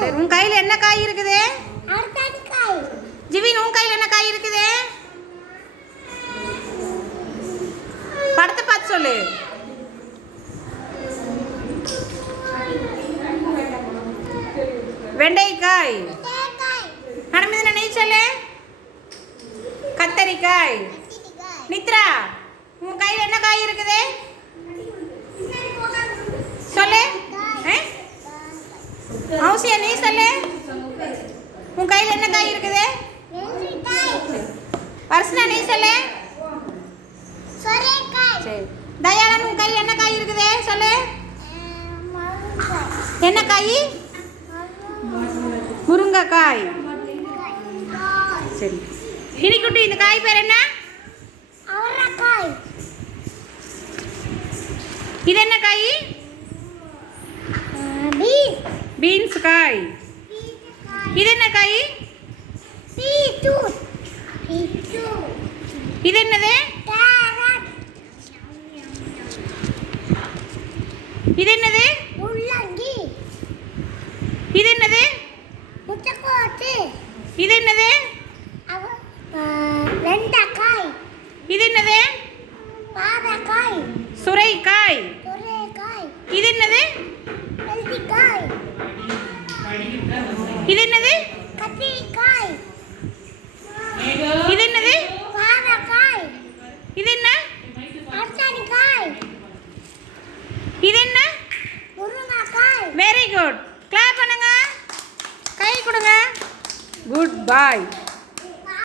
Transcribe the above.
சரி உன் கையில் என்ன காய் இருக்குது? ஜிவின் உன் கையில் என்ன காய் இருக்குது? படத்தை பார்த்து சொல்லு. வெண்டைக்காய். சொல்லு. கத்தரிக்காய். கத்திரிக்காய். நித்ரா உன் கையில் என்ன காய் இருக்குது சொல்லு ஹவுசியா நீ சொல்லு. உன் கையில் என்ன காய் இருக்குது? வருஷனா நீ சொல்லு. சரி. தயாளன் உன் கையில் என்ன காய் இருக்குது? சொல்லு. என்ன காய்? முருங்கைக்காய். சரி. இனிக்குட்டி இந்த காய் பேர் என்ன? இது என்ன காய்? பீன்ஸ் பீன்ஸ் காய். இது என்ன காய்? இது என்னது? இது என்னது? முள்ளங்கி. இது என்னது? முட்டைக்கோசு இது என்னது? வெண்டைக்காய். இது என்னது? பாவக்காய். சுரைக்காய். சுரைக்காய் இது என்னது? இது என்னது? கத்திரிக்காய். இது என்னது? பாவக்காய் இது என்ன? அரசாணிக்காய் இது என்ன? முருங்கைக்காய். வெரி குட் கிளாப் பண்ணுங்க. கை கொடுங்க. குட் பாய்